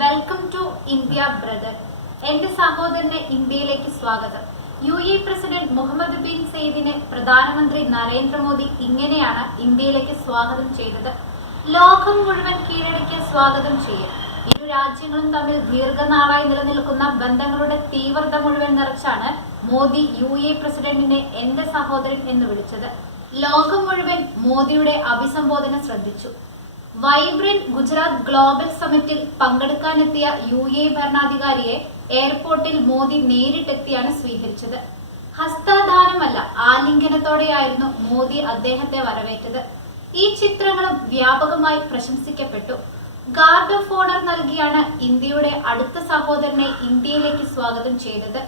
Welcome to India brother. എന്റെ സഹോദരന് ഇന്ത്യയിലേക്ക് സ്വാഗതം. പ്രസിഡന്റ് മുഹമ്മദ് ബിൻ സയ്യിദിനെ പ്രധാനമന്ത്രി നരേന്ദ്രമോദി ഇങ്ങനെയാണ് ഇന്ത്യയിലേക്ക് സ്വാഗതം ചെയ്തത്. ലോകം മുഴുവൻ കീഴടക്കിയ സ്വാഗതം ചെയ്യും. ഇരു രാജ്യങ്ങളും തമ്മിൽ ദീർഘനാളായി നിലനിൽക്കുന്ന ബന്ധങ്ങളുടെ തീവ്രത മുഴുവൻ നിറച്ചാണ് മോദി പ്രസിഡന്റിനെ എന്റെ സഹോദരൻ എന്ന് വിളിച്ചത്. ലോകം മുഴുവൻ മോദിയുടെ അഭിസംബോധന ശ്രദ്ധിച്ചു. വൈബ്രന്റ് ഗുജറാത്ത് ഗ്ലോബൽ സമ്മിറ്റിൽ പങ്കെടുക്കാനെത്തിയ ഭരണാധികാരിയെ എയർപോർട്ടിൽ മോദി നേരിട്ടെത്തിയാണ് സ്വീകരിച്ചത്. ഹസ്തദാനമല്ല, ആലിംഗനത്തോടെയായിരുന്നു മോദി അദ്ദേഹത്തെ വരവേറ്റത്. ഈ ചിത്രങ്ങളും വ്യാപകമായി പ്രശംസിക്കപ്പെട്ടു. ഗാർഡ് ഓഫ് ഓണർ നൽകിയാണ് ഇന്ത്യയുടെ അടുത്ത സഹോദരനെ ഇന്ത്യയിലേക്ക് സ്വാഗതം ചെയ്തത്.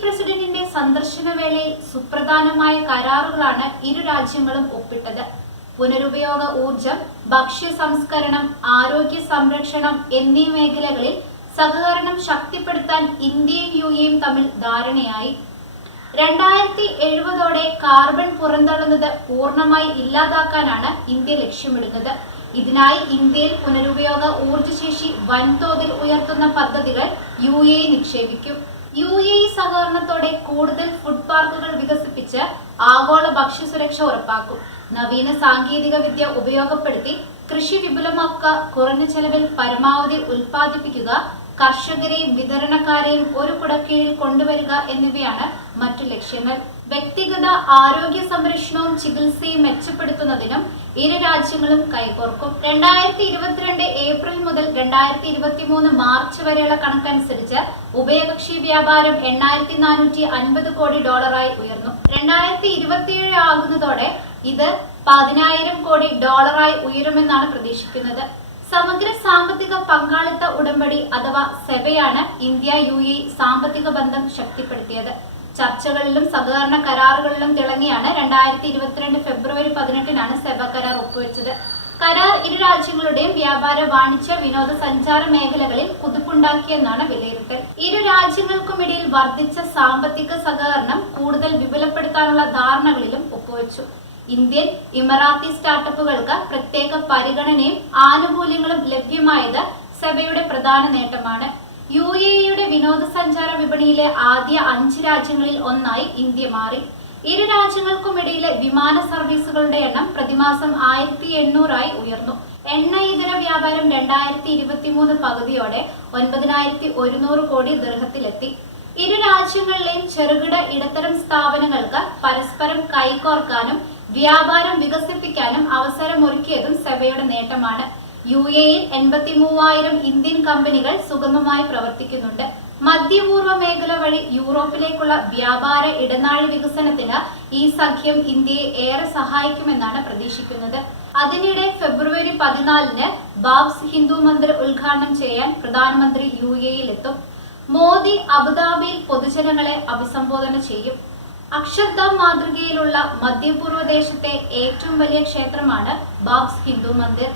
പ്രസിഡന്റിന്റെ സന്ദർശന വേളയിൽ സുപ്രധാനമായ കരാറുകളാണ് ഇരു രാജ്യങ്ങളും ഒപ്പിട്ടത്. പുനരുപയോഗ ഊർജം, ഭക്ഷ്യ സംസ്കരണം, ആരോഗ്യ സംരക്ഷണം എന്നീ മേഖലകളിൽ സഹകരണം ശക്തിപ്പെടുത്താൻ ഇന്ത്യയും തമ്മിൽ ധാരണയായി. 2070 കാർബൺ പുറന്തള്ളുന്നത് പൂർണ്ണമായി ഇല്ലാതാക്കാനാണ് ഇന്ത്യ ലക്ഷ്യമിടുന്നത്. ഇതിനായി ഇന്ത്യയിൽ പുനരുപയോഗ ഊർജ്ജശേഷി വൻതോതിൽ ഉയർത്തുന്ന പദ്ധതികൾ നിക്ഷേപിക്കും. സഹകരണത്തോടെ കൂടുതൽ ഫുഡ് പാർക്കുകൾ വികസിപ്പിച്ച് ആഗോള ഭക്ഷ്യസുരക്ഷ ഉറപ്പാക്കും. നവീന സാങ്കേതിക വിദ്യ ഉപയോഗപ്പെടുത്തി കൃഷി വിപുലമാക്കുക, കുറഞ്ഞ ചെലവിൽ പരമാവധി ഉൽപ്പാദിപ്പിക്കുക, കർഷകരെയും വിതരണക്കാരെയും ഒരു കുടക്കീഴിൽ കൊണ്ടുവരിക എന്നിവയാണ് മറ്റു ലക്ഷ്യങ്ങൾ. വ്യക്തിഗത ആരോഗ്യ സംരക്ഷണവും ചികിത്സയും മെച്ചപ്പെടുത്തുന്നതിനും ഇരു രാജ്യങ്ങളും കൈകോർക്കും. 2022 ഏപ്രിൽ മുതൽ 2023 മാർച്ച് വരെയുള്ള കണക്കനുസരിച്ച് ഉഭയകക്ഷി വ്യാപാരം $8,450 കോടി ഉയർന്നു. 2027 ആകുന്നതോടെ ഇത് 10,000 കോടി ഉയരുമെന്നാണ് പ്രതീക്ഷിക്കുന്നത്. സമഗ്ര സാമ്പത്തിക പങ്കാളിത്ത ഉടമ്പടി അഥവാ സെബയാണ് ഇന്ത്യ സാമ്പത്തിക ബന്ധം ശക്തിപ്പെടുത്തിയത്. ചർച്ചകളിലും സഹകരണ കരാറുകളിലും തിളങ്ങിയാണ് 2022 ഫെബ്രുവരി 18 സെബ കരാർ ഒപ്പുവെച്ചത്. കരാർ ഇരു രാജ്യങ്ങളുടെയും വ്യാപാര, വാണിജ്യ, വിനോദസഞ്ചാര മേഖലകളിൽ കുതിപ്പുണ്ടാക്കിയെന്നാണ് വിലയിരുത്തൽ. ഇരു രാജ്യങ്ങൾക്കുമിടയിൽ വർദ്ധിച്ച സാമ്പത്തിക സഹകരണം കൂടുതൽ വിപുലപ്പെടുത്താനുള്ള ധാരണകളിലും ഒപ്പുവെച്ചു. ഇന്ത്യൻ, ഇമറാത്തി സ്റ്റാർട്ടപ്പുകൾക്ക് പ്രത്യേക പരിഗണനയും ആനുകൂല്യങ്ങളും ലഭ്യമായത് സെബയുടെ പ്രധാന നേട്ടമാണ്. യുടെ വിനോദസഞ്ചാര വിപണിയിലെ ആദ്യ 5 രാജ്യങ്ങളിൽ ഒന്നായി ഇന്ത്യ മാറി. ഇരു രാജ്യങ്ങൾക്കുമിടയിലെ വിമാന സർവീസുകളുടെ എണ്ണം പ്രതിമാസം 1,800 ഉയർന്നു. എണ്ണ ഇതര വ്യാപാരം 2023 പകുതിയോടെ 9,100 കോടി ദിർഹത്തിലെത്തി. ഇരു രാജ്യങ്ങളിലെയും ചെറുകിട ഇടത്തരം സ്ഥാപനങ്ങൾക്ക് പരസ്പരം കൈകോർക്കാനും വ്യാപാരം വികസിപ്പിക്കാനും അവസരമൊരുക്കിയതും സെബയുടെ നേട്ടമാണ്. 83,000 ഇന്ത്യൻ കമ്പനികൾ സുഗമമായി പ്രവർത്തിക്കുന്നുണ്ട്. മധ്യപൂർവ്വ മേഖല വഴി യൂറോപ്പിലേക്കുള്ള വ്യാപാര ഇടനാഴി വികസനത്തിന് ഈ സഖ്യം ഇന്ത്യയെ ഏറെ സഹായിക്കുമെന്നാണ് പ്രതീക്ഷിക്കുന്നത്. അതിനിടെ ഫെബ്രുവരി 14 ബാബ്സ് ഹിന്ദു മന്ദിർ ഉദ്ഘാടനം ചെയ്യാൻ പ്രധാനമന്ത്രി എത്തും. മോദി അബുദാബിയിൽ പൊതുജനങ്ങളെ അഭിസംബോധന ചെയ്യും. അക്ഷർധാം മാതൃകയിലുള്ള മധ്യപൂർവ്വ ദേശത്തെ ഏറ്റവും വലിയ ക്ഷേത്രമാണ് ബാബ്സ് ഹിന്ദു മന്ദിർ.